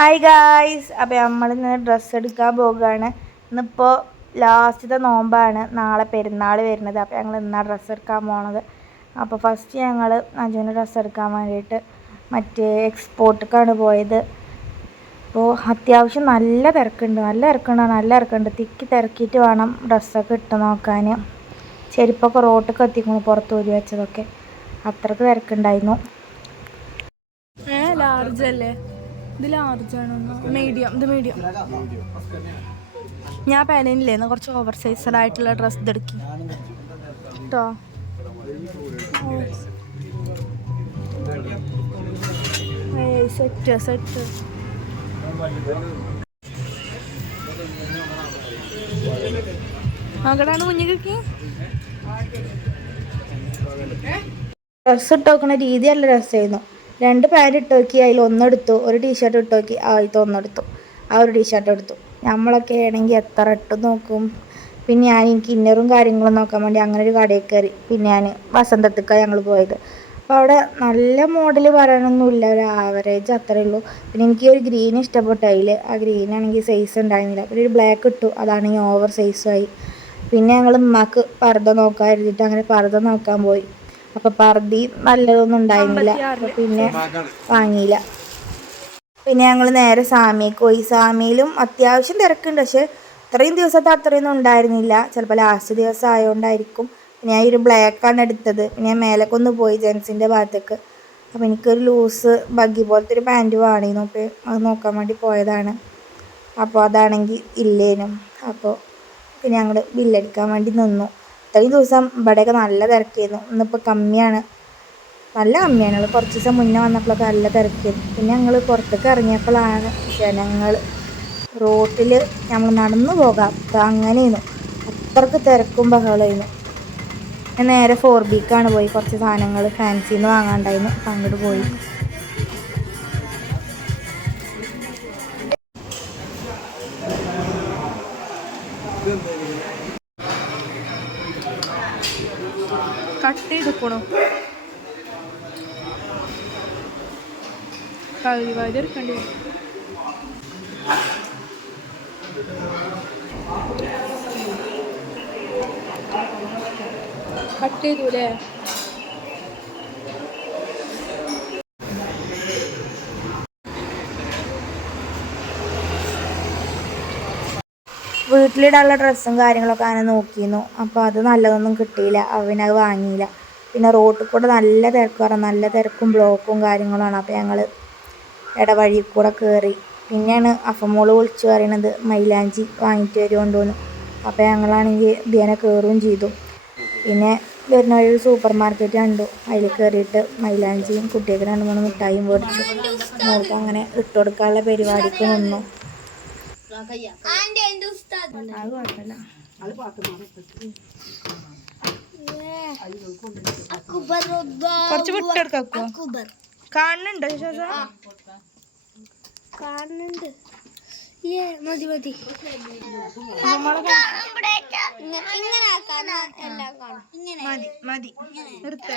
Hi guys, അപ്പോൾ നമ്മളിന്ന് dress എടുക്കാൻ പോകുകയാണ്. ഇന്നിപ്പോൾ ലാസ്റ്റത്തെ നോമ്പാണ്, നാളെ പെരുന്നാൾ വരുന്നത്. അപ്പോൾ ഞങ്ങൾ ഇന്നാണ് ഡ്രസ്സ് എടുക്കാൻ പോണത്. അപ്പോൾ ഫസ്റ്റ് ഞങ്ങൾ അജുവിന് ഡ്രസ്സ് എടുക്കാൻ വേണ്ടിയിട്ട് മറ്റേ എക്സ്പോർട്ടിലേക്കാണ് പോയത്. അപ്പോൾ അത്യാവശ്യം നല്ല തിരക്കുണ്ട്. തിക്കി തിരക്കിയിട്ട് വേണം ഡ്രസ്സൊക്കെ ഇട്ട് നോക്കാൻ. ചെരുപ്പൊക്കെ റോട്ടിലേക്ക് എത്തിക്കുന്നു, പുറത്ത് ഊരി വെച്ചതൊക്കെ. അത്രയ്ക്ക് തിരക്കുണ്ടായിരുന്നു. ലാർജ് അല്ലേ? ഇത് ലാർജാണ്. മീഡിയം. ഞാൻ പാനില്ലേന്ന് കുറച്ച് ഓവർ സൈസഡായിട്ടുള്ള ഡ്രസ്സ് ഇതെടുക്കി കേട്ടോ. സെറ്റ് അങ്ങടാണ് കുഞ്ഞിക്ക് ഡ്രസ്സ് ഇട്ട് നോക്കുന്ന രീതി നല്ല രസമായിരുന്നു. 2 പാൻറ് ഇട്ട് നോക്കി, അതിൽ ഒന്നെടുത്തു. ഒരു ടീഷർട്ട് ഇട്ട് നോക്കി, ആദ്യത്തെ ഒന്നെടുത്തു. ആ ഒരു ടീഷർട്ട് എടുത്തു. നമ്മളൊക്കെ ആണെങ്കിൽ എത്ര ഇട്ട് നോക്കും. പിന്നെ എനിക്ക് ഇന്നറും കാര്യങ്ങളും നോക്കാൻ വേണ്ടി അങ്ങനെ ഒരു കടയിൽ കയറി. പിന്നെ ഞാൻ വസന്തത്തേക്കാണ് ഞങ്ങൾ പോയത്. അപ്പോൾ അവിടെ നല്ല മോഡൽ പറയാനൊന്നുമില്ല, ഒരു ആവറേജ് അത്രയേ ഉള്ളൂ. പിന്നെ എനിക്ക് ഒരു ഗ്രീൻ ഇഷ്ടപ്പെട്ടു. ആ ഗ്രീനാണെങ്കിൽ സൈസ് ഉണ്ടായിരുന്നില്ല. പിന്നെ ഒരു ബ്ലാക്ക് ഇട്ടു, അതാണെങ്കിൽ ഓവർ സൈസുമായി. പിന്നെ ഞങ്ങൾ ഉമ്മാക്ക് പർദ്ദ നോക്കാൻ എഴുതിയിട്ട് അങ്ങനെ പർദ്ദ നോക്കാൻ പോയി. അപ്പോൾ പർദ്ദ നല്ലതൊന്നും ഉണ്ടായിരുന്നില്ല. അപ്പോൾ പിന്നെ വാങ്ങിയില്ല. പിന്നെ ഞങ്ങൾ നേരെ സാമിയക്ക് പോയി. സാമിയിലും അത്യാവശ്യം തിരക്കുണ്ട്, പക്ഷേ ഇത്രയും ദിവസത്തെ അത്രയൊന്നും ഉണ്ടായിരുന്നില്ല. ചിലപ്പോൾ ലാസ്റ്റ് ദിവസം ആയതുകൊണ്ടായിരിക്കും. പിന്നെ ഞാൻ ഒരു ബ്ലാക്കാണ് എടുത്തത്. പിന്നെ ഞാൻ മേലേക്കൊന്ന് പോയി ജെൻസിൻ്റെ ഭാഗത്തേക്ക്. അപ്പോൾ എനിക്കൊരു ലൂസ് ബഗ്ഗി പോലത്തെ ഒരു പാൻറ്റ് വാങ്ങിയിരുന്നു. അപ്പോൾ അത് നോക്കാൻ വേണ്ടി പോയതാണ്. അപ്പോൾ അതാണെങ്കിൽ ഇല്ലേനും. അപ്പോൾ പിന്നെ ഞങ്ങൾ ബില്ലടിക്കാൻ വേണ്ടി നിന്നു. ഇത്രയും ദിവസം ഇവിടെയൊക്കെ നല്ല തിരക്കായിരുന്നു. ഇന്നിപ്പോൾ കമ്മിയാണ്, നല്ല കമ്മിയാണ്. കുറച്ച് ദിവസം മുന്നേ വന്നപ്പോഴൊക്കെ നല്ല തിരക്കായിരുന്നു. പിന്നെ ഞങ്ങൾ പുറത്തേക്ക് ഇറങ്ങിയപ്പോഴാണ് ജനങ്ങൾ റോട്ടിൽ നമ്മൾ നടന്നു പോകാം അങ്ങനെയായിരുന്നു. അത്രയ്ക്ക് തിരക്കും ബഹളമായിരുന്നു. ഞാൻ നേരെ 4Bക്കാണ് പോയി. കുറച്ച് സാധനങ്ങൾ ഫാൻസിന്ന് വാങ്ങാണ്ടായിരുന്നു. അപ്പം അങ്ങോട്ട് പോയി. കട്ട് ചെയ്തെക്കണോ? കഴിവാതി എടുക്കേണ്ടി വരും. കട്ട് ചെയ്തൂലേ? വീട്ടിലിടാനുള്ള ഡ്രസ്സും കാര്യങ്ങളൊക്കെ അങ്ങനെ നോക്കിയിരുന്നു. അപ്പോൾ അത് നല്ലതൊന്നും കിട്ടിയില്ല. അവനത് വാങ്ങിയില്ല. പിന്നെ റോട്ടിൽ കൂടെ നല്ല തിരക്കും ബ്ലോക്കും കാര്യങ്ങളുമാണ്. അപ്പോൾ ഞങ്ങൾ ഇടവഴി കൂടെ കയറി. പിന്നെയാണ് അഫമോള് വിളിച്ചു പറയണത് മൈലാഞ്ചി വാങ്ങിയിട്ട് വരുകൊണ്ടോന്ന്. അപ്പോൾ ഞങ്ങളാണെങ്കിൽ ഇതിനെ കയറുകയും ചെയ്തു. പിന്നെ വരുന്ന വഴി ഒരു സൂപ്പർ മാർക്കറ്റ് കണ്ടു. അതിൽ കയറിയിട്ട് മൈലാഞ്ചിയും കുട്ടികൾക്ക് 2-3 മിഠായിയും മേടിച്ചു. മോൾക്ക് അങ്ങനെ ഇട്ട് കൊടുക്കാനുള്ള പരിപാടിക്ക് നിന്നു. അത് കുഴപ്പമില്ല. കുറച്ച് വിട്ടെടുക്കാക്കോ? കാണുന്നുണ്ടോ ശേഷം? കാണുന്നുണ്ട്. മതി മതി നിർത്ത.